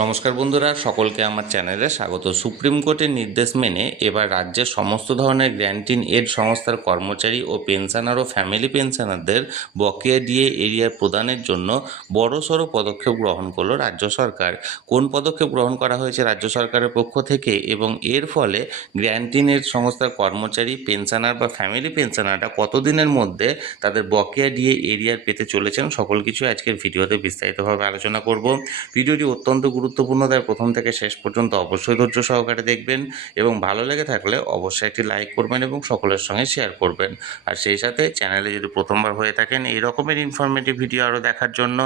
নমস্কার বন্ধুরা, সকলকে আমার চ্যানেলে স্বাগত। সুপ্রিম কোর্টের নির্দেশ মেনে এবার রাজ্যের সমস্ত ধরনের গ্র্যান্ট ইন এড সংস্থার কর্মচারী ও পেনশনার ও ফ্যামিলি পেনশনারদের বকেয়া ডিএ এরিয়ার প্রদানের জন্য বড়সড় পদক্ষেপ গ্রহণ করলো রাজ্য সরকার। কোন পদক্ষেপ গ্রহণ করা হয়েছে রাজ্য সরকারের পক্ষ থেকে এবং এর ফলে গ্র্যান্ট ইন এড সংস্থার কর্মচারী, পেনশনার বা ফ্যামিলি পেনশনাররা কতদিনের মধ্যে তাদের বকেয়া ডিএ এরিয়ার পেতে চলেছেন, সকল কিছু আজকের ভিডিওতে বিস্তারিতভাবে আলোচনা করব। ভিডিওটি অত্যন্ত গুরুত্বপূর্ণ, তাই প্রথম থেকে শেষ পর্যন্ত অবশ্যই ধৈর্য সহকারে দেখবেন এবং ভালো লেগে থাকলে অবশ্যই একটি লাইক করবেন এবং সকলের সঙ্গে শেয়ার করবেন। আর সেই সাথে চ্যানেলে যদি প্রথমবার হয়ে থাকেন এই রকমের ইনফরমেটিভ ভিডিও আরও দেখার জন্য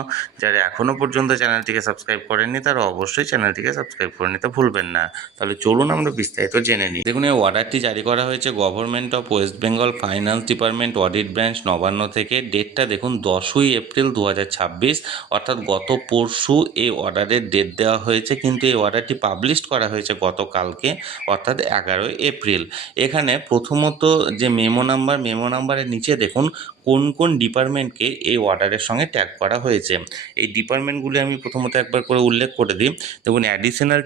যারা এখনও পর্যন্ত চ্যানেলটিকে সাবস্ক্রাইব করেননি তারা অবশ্যই চ্যানেলটিকে সাবস্ক্রাইব করে নিতে ভুলবেন না। তাহলে চলুন আমরা বিস্তারিত জেনে নিই। দেখুন, এই অর্ডারটি জারি করা হয়েছে government of West Bengal finance department audit branch Nabanna থেকে। ডেটটা দেখুন 10ই এপ্রিল 2026, অর্থাৎ গত পরশু এই অর্ডারের ডেট দেওয়া হয়েছে, কিন্তু এই অর্ডারটি পাবলিশ করা হয়েছে গতকালকে অর্থাৎ 11ই এপ্রিল। এখানে প্রথমত যে মেমো নাম্বারের নিচে দেখুন কোন কোন ডিপার্টমেন্টকে এই অর্ডারের সঙ্গে ট্যাগ করা হয়েছে। এই ডিপার্টমেন্টগুলি আমি প্রথমত একবার করে উল্লেখ করে দিই। দেখুন, additional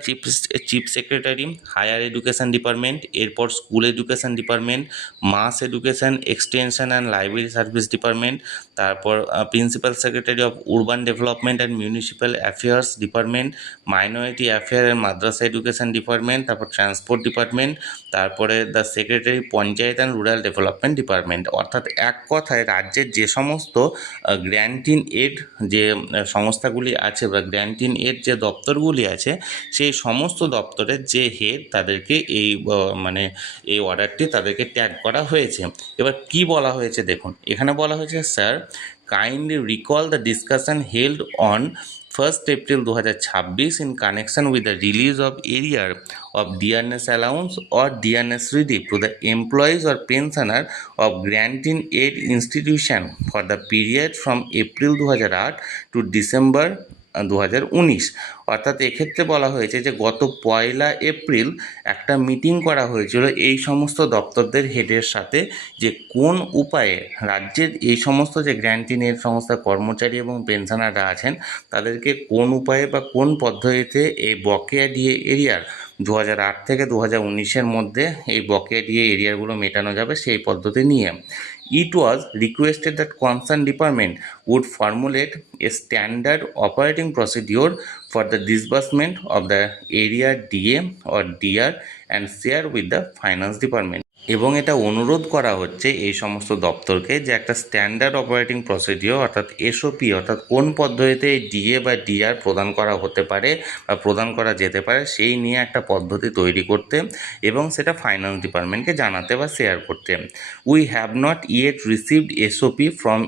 chief secretary, higher education department, এরপর school education department, mass education extension and library service department, তারপর principal secretary of urban development and municipal affairs department, minority affair and madrasa education department, তারপর ট্রান্সপোর্ট ডিপার্টমেন্ট, তারপরে the secretary panchayat and rural development department. অর্থাৎ এক কথায় রাজ্যের যে সমস্ত grant in add যে সংস্থাগুলি আছে বা গ্র্যান্ট ইন এড যে দপ্তরগুলি আছে, সেই সমস্ত দপ্তরের যে হেড তাদেরকে এই অর্ডারটি তাদেরকে ট্যাগ করা হয়েছে। এবার কি বলা হয়েছে দেখুন, এখানে বলা হয়েছে, sir kindly recall the discussion held on 1st April 2026 in connection with the release of arrear of dearness allowance or dearness relief to the employees or pensioner of grant in aid institution for the period from April 2008 to December 2019। অর্থাৎ এক্ষেত্রে বলা হয়েছে যে গত 1 April একটা meeting করা হয়েছিল এই সমস্ত দপ্তরদের হেডের সাথে, যে কোন উপায়ে রাজ্যের এই সমস্ত যে গ্র্যান্ট ইন এড সংস্থার কর্মচারী এবং পেনশনাররা আছেন তাদেরকে কোন উপায়ে বা কোন পদ্ধতিতে এই বকেয়া ডিএ এরিয়ার 2008 থেকে 2019-এর মধ্যে এই বকেয়া ডিএ এরিয়ারগুলো মেটানো যাবে সেই পদ্ধতি নিয়ে। It was requested that concerned department would formulate a standard operating procedure for the disbursement of the area DA or DR and share with the finance department। এবং এটা অনুরোধ করা হচ্ছে এই সমস্ত দপ্তরকে যে একটা স্ট্যান্ডার্ড অপারেটিং প্রসিডিওর অর্থাৎ এসওপি, অর্থাৎ কোন পদ্ধতিতে এই ডিএ বা ডিআর প্রদান করা হতে পারে বা প্রদান করা যেতে পারে সেই নিয়ে একটা পদ্ধতি তৈরি করতে এবং সেটা ফাইন্যান্স ডিপার্টমেন্টকে জানাতে বা শেয়ার করতে। We have not yet received SOP from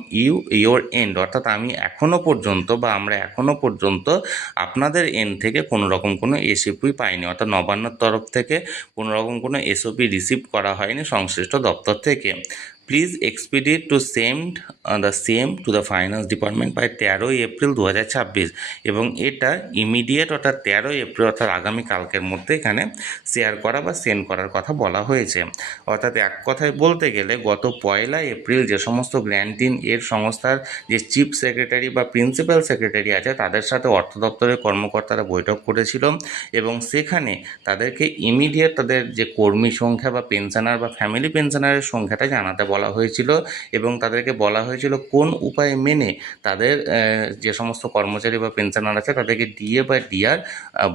your and, অর্থাৎ আমরা এখনও পর্যন্ত আপনাদের এন্ড থেকে কোনো রকম কোনো এসওপি পাইনি, অর্থাৎ নবান্নর তরফ থেকে কোনো রকম কোনো এসওপি রিসিভ করা হয়নি সংশ্লিষ্ট দপ্তর থেকে। Please expedite to send the same to the finance department by 13ই এপ্রিল 2026। এবং এটা ইমিডিয়েট অর্থাৎ 13ই এপ্রিল অর্থাৎ আগামীকালকের মধ্যে এখানে শেয়ার করা বা সেন্ড করার কথা বলা হয়েছে। অর্থাৎ এক কথায় বলতে গেলে গত 1 এপ্রিল যে সমস্ত গ্র্যান্ট ইন এড সংস্থার যে চিফ সেক্রেটারি বা প্রিন্সিপাল সেক্রেটারি আছে তাদের সাথে অর্থ দপ্তরের কর্মকর্তারা বৈঠক করেছিল এবং সেখানে তাদেরকে ইমিডিয়েট তাদের যে কর্মী সংখ্যা বা পেনশনার বা ফ্যামিলি পেনশনারের সংখ্যাটা জানাতে বলা হয়েছিল এবং তাদেরকে বলা হয়েছিল কোন উপায় মেনে তাদের যে সমস্ত কর্মচারী বা পেনশনার আছে তাদেরকে ডিএ বা ডিআর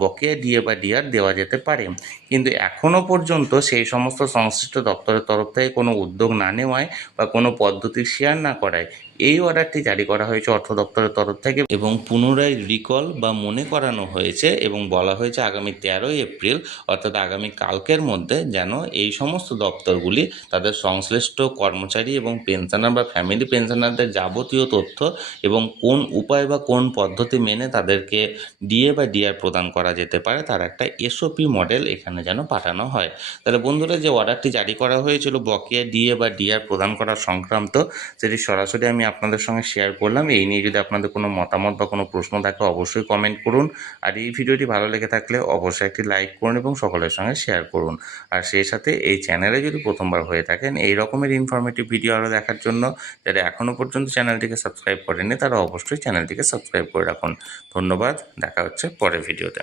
বকেয়া ডিএ বা ডিআর দেওয়া যেতে পারে। কিন্তু এখনও পর্যন্ত সেই সমস্ত সংশ্লিষ্ট দপ্তরের তরফ থেকে কোনো উদ্যোগ না নেওয়ায় বা কোনো পদ্ধতি শেয়ার না করায় এই অর্ডারটি জারি করা হয়েছে অর্থ দপ্তরের তরফ থেকে এবং পুনরায় রিকল বা মনে করানো হয়েছে এবং বলা হয়েছে আগামী 13ই এপ্রিল অর্থাৎ আগামী কালকের মধ্যে যেন এই সমস্ত দপ্তরগুলি তাদের সংশ্লিষ্ট কর্মচারী এবং পেনশনার বা ফ্যামিলি পেনশনারদের যাবতীয় তথ্য এবং কোন উপায় বা কোন পদ্ধতি মেনে তাদেরকে ডিএ বা ডিআর প্রদান করা যেতে পারে তার একটা এসওপি মডেল এখানে যেন পাঠানো হয়। তাহলে বন্ধুরা, যে অর্ডারটি জারি করা হয়েছিল বকেয়া ডিএ বা ডিআর প্রদান করা সংক্রান্ত, সেটি সরাসরি আমি আপনাদের সঙ্গে শেয়ার করলাম। এই নিয়ে যদি আপনাদের কোনো মতামত বা কোনো প্রশ্ন থাকে অবশ্যই কমেন্ট করুন। আর এই ভিডিওটি ভালো লেগে থাকলে অবশ্যই একটি লাইক করুন এবং সকলের সঙ্গে শেয়ার করুন। আর সেই সাথে এই চ্যানেলে যদি প্রথমবার হয়ে থাকেন এই রকমের ইনফরমেটিভ ভিডিও আরও দেখার জন্য যারা এখনও পর্যন্ত চ্যানেলটিকে সাবস্ক্রাইব করেনি তারা অবশ্যই চ্যানেলটিকে সাবস্ক্রাইব করে রাখুন। ধন্যবাদ, দেখা হচ্ছে পরের ভিডিওতে।